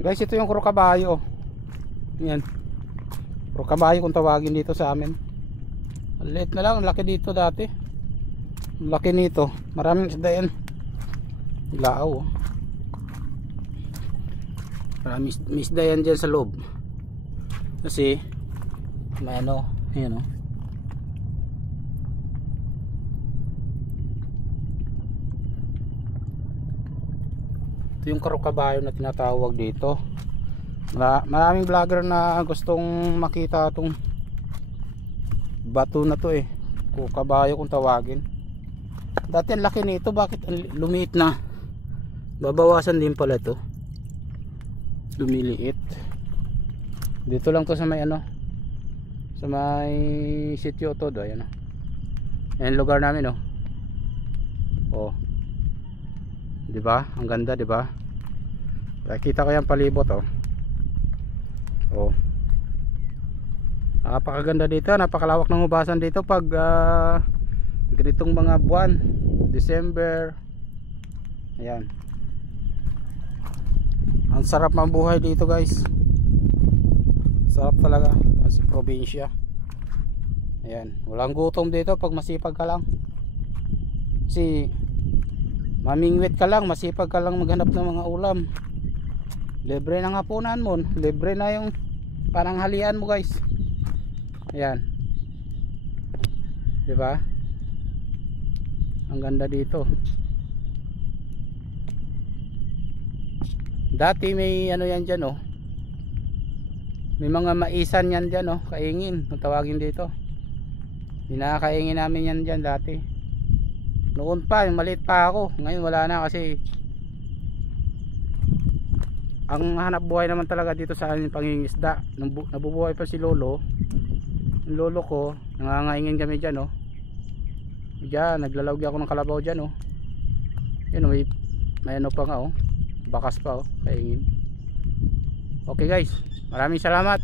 Guys, ito yung kuro kabayo. Yan. Kuro kabayo kung tawagin dito sa amin. Maliit na lang, laki dito dati. Laki nito. Maraming isda yan. Ilaaw. Maraming isda yan dyan sa loob. Kasi may ano, yan o. Ito yung karukabayo na tinatawag dito. Maraming vlogger na gustong makita itong bato na to eh. Karukabayo kung tawagin. Dati ang laki nito, bakit lumiit na? Babawasan din pala ito. Lumiliit. Dito lang to sa may ano, sa may sitio to do, ayan. Ayan lugar namin oh. Oh. 'Di ba? Ang ganda, 'di ba? Nakita ko 'yang palibot oh. Oh. Napakaganda dito, napakalawak ng hubasan dito pag ganitong mga buwan, December. Ayan. Ang sarap mabuhay dito, guys. Sarap talaga kasi probinsya. Ayan, walang gutom dito pag masipag ka lang. Kasi mamingwit ka lang, masipag ka lang maghanap ng mga ulam. Libre na nga hapunan mo, libre na yung pananghalian mo, guys. Ayan. 'Di ba? Ang ganda dito. Dati may ano yan dyan oh. May mga maisan yan dyan oh, kaingin kung tawagin dito. Pinakaingin namin yan dyan dati. Noon pa, maliit pa ako. Ngayon wala na kasi ang hanap buhay naman talaga dito sa amin pangingisda. Nabubuhay pa si lolo. Yung lolo ko, nangangaingin kami dyan oh. Diyan, naglalawgi ako ng kalabaw dyan oh. Yun oh, may ano pa nga oh. Bakas pa oh, kaingin. Okay guys, maraming salamat.